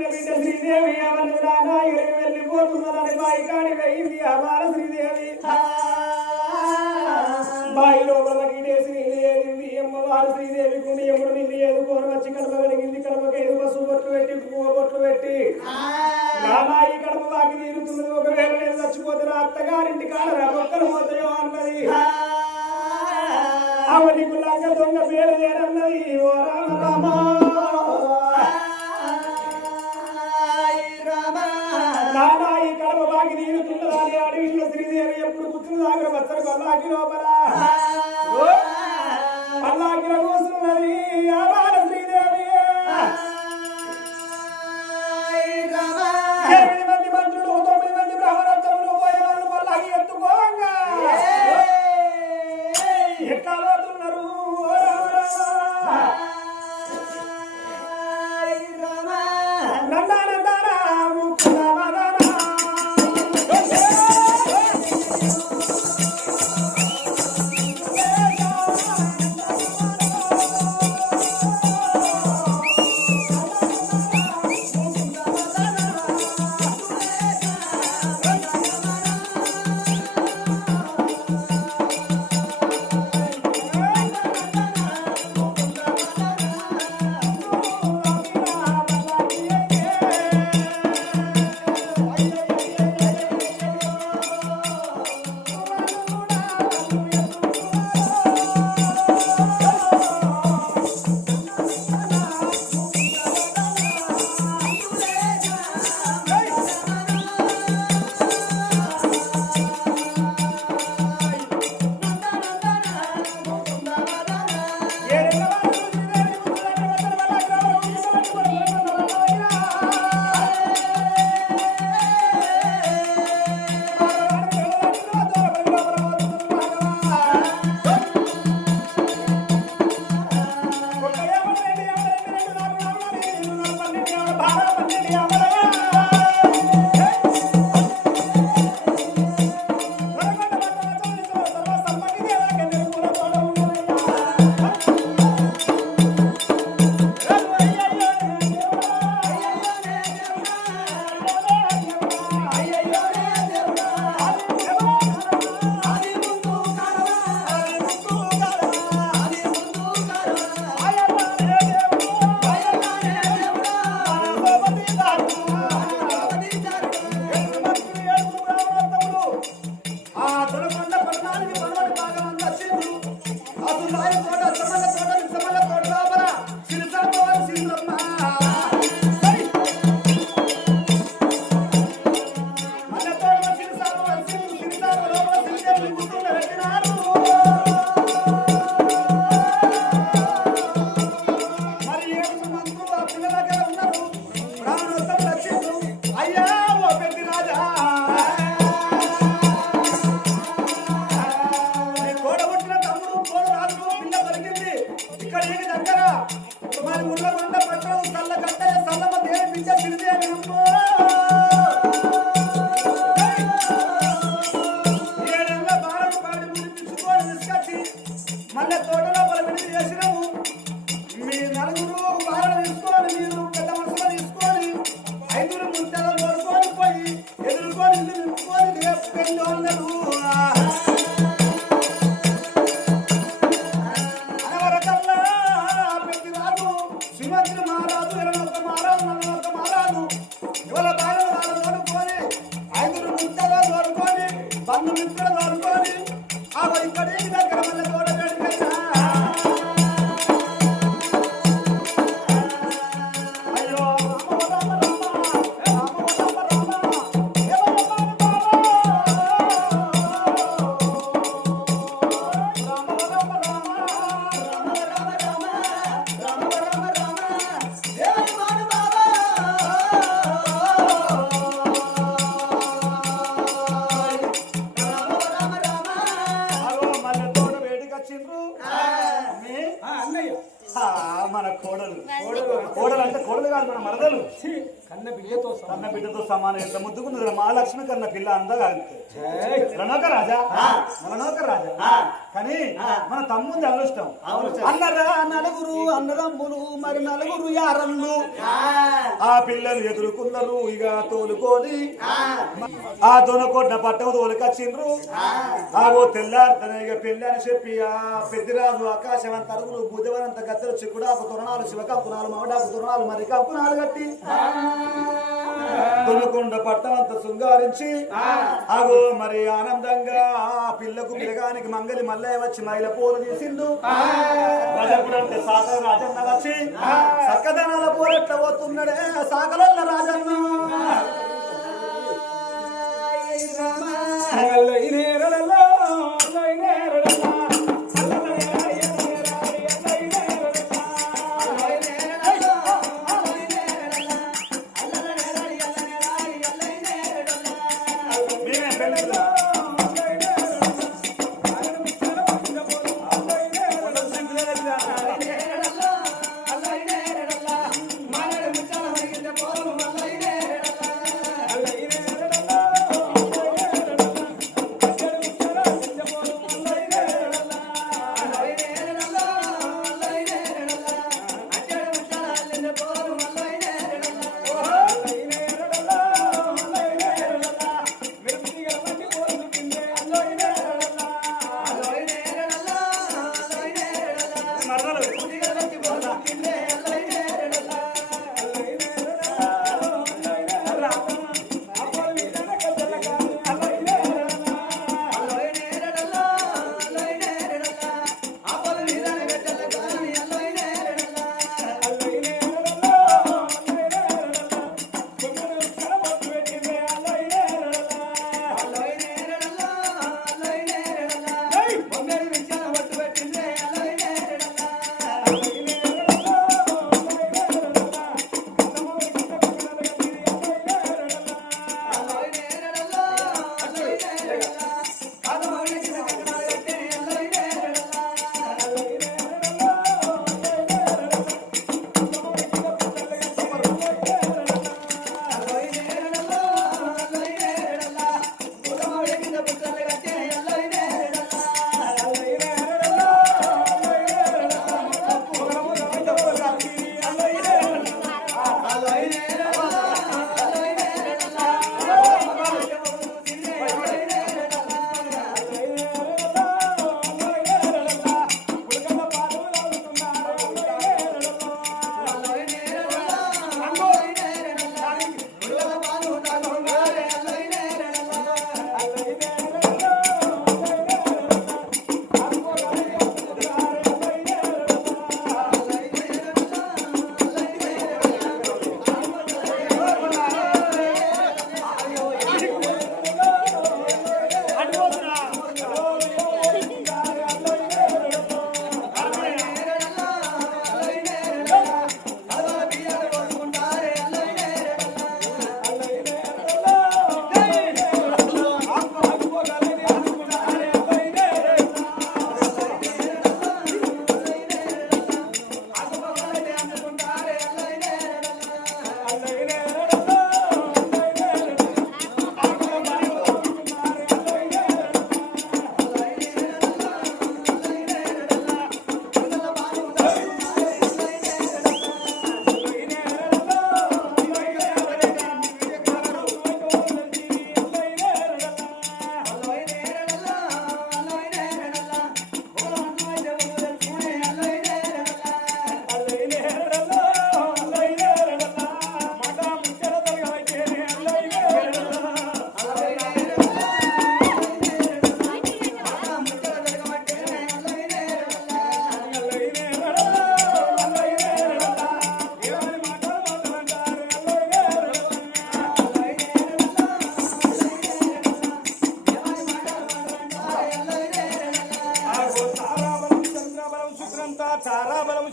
చిన్న బిడ్డ శ్రీదేవి అవన్నీ నాయకుడికి వెళ్ళిపోతున్నదని బాయి కాడి వేయింది ఆ బాల శ్రీదేవి బాయి లోపల గిడే శ్రీదేవి అమ్మవారు శ్రీదేవి గుండి ఎప్పుడు నిన్ను ఏదుకోని వచ్చి కడప కలిగింది కడపకి ఏదో పసుపు బొట్లు పెట్టి పువ్వు బొట్లు పెట్టి నామాయి కడప బాకి తీరుతున్నది ఒకవేళ నేను చచ్చిపోతే నా అత్తగారింటి కాడ ఒక్కరు పోతాయో అన్నది అవనికి లంగ దొంగ పేరు ఏరన్నది ఓ రామ రామ నానాయి కడప బాకి తీరుతున్నది అడవిలో శ్రీదేవి ఎప్పుడు కూర్చుని దగ్గర బచ్చలు పల్లాకి లోపల పల్లాకిల కూర్చున్నది ఆ బాల శ్రీదేవి 8 మంది మంత్రులు 9 మంది బ్రహ్మరత్నములు పోయే వాళ్ళు పల్లాకి ఎత్తుకోంగా ఎట్లా పోతున్నారు కోడలు అంటే కోడలు కాదు మన మరదలు. కన్న బిడ్డతో సమానం. ఎంత ముద్దుకున్నది మహాలక్ష్మి కన్న పిల్ల అందగా రణోక రాజా కానీ మన తమ్ముంది అదృష్టం. అన్నరా నలుగురు అన్నదమ్ములు మరి నలుగురు యారళ్ళు ఆ పిల్లలు ఎదుర్కొన్నారు. ఇక తోలుకొని ఆ దొనకొండ పట్టం తోలుకొచ్చిండ్రు. ఆగో తెల్లారితనే ఇక పెళ్ళి అని చెప్పి ఆ పెద్దిరాజు ఆకాశం అంత అరుగులు బుధవరంత గద్దెలు చిక్కుడాకు తొరణాలు శివకప్పునాలు మామిడాకు తొరణాలు మరి కప్పునాలు కట్టి దొనకొండ పట్టం అంత శృంగారించి ఆగో మరి ఆనందంగా ఆ పిల్లకు పిలగానికి మంగలి మల్లయ్య వచ్చి మైల పూలు తీసిండు. రాజపుడంటే సాగర రాజన్న వచ్చి సక్కదనాల పూరెట్ల పోతున్నాడే సాగలన్న రాజన్న.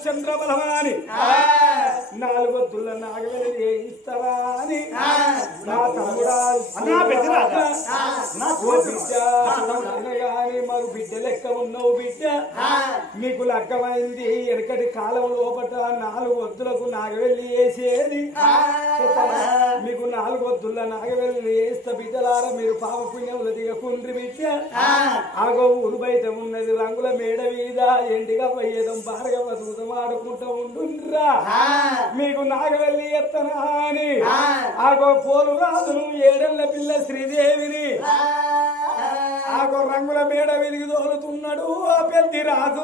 చంద్రబలమాని నాలుగొద్దుల నాగవేలు చేయిస్తావా అని నా తమ్ముడా నా బిడ్డ మరు బిడ్డలకి లెక్క ఉన్నావు బిడ్డ మీకు లెక్కమైంది వెనకటి కాలం లోపట 4 వద్దులకు నాగవెల్లి వేసేది మీకు 4 వద్దుల నాగవెల్లి వేస్తా బిడ్డలారా మీరు పాప పుణ్యములు దిగకుండ్రి బిడ్డ ఆగో ఊరు బయట ఉన్నది రంగుల మేడ మీద ఎండిగా పోయేదం భార్గవ సూతం ఆడుకుంటూ ఉండుండ్రా మీకు నాగవెల్లి ఎత్తనా అని ఆగో పోలు రాజును 7 ఏళ్ల పిల్ల శ్రీదేవిని ఆగో రంగుల మేడ వెలిగి తోలుతున్నాడు ఆ పెద్ద రాజు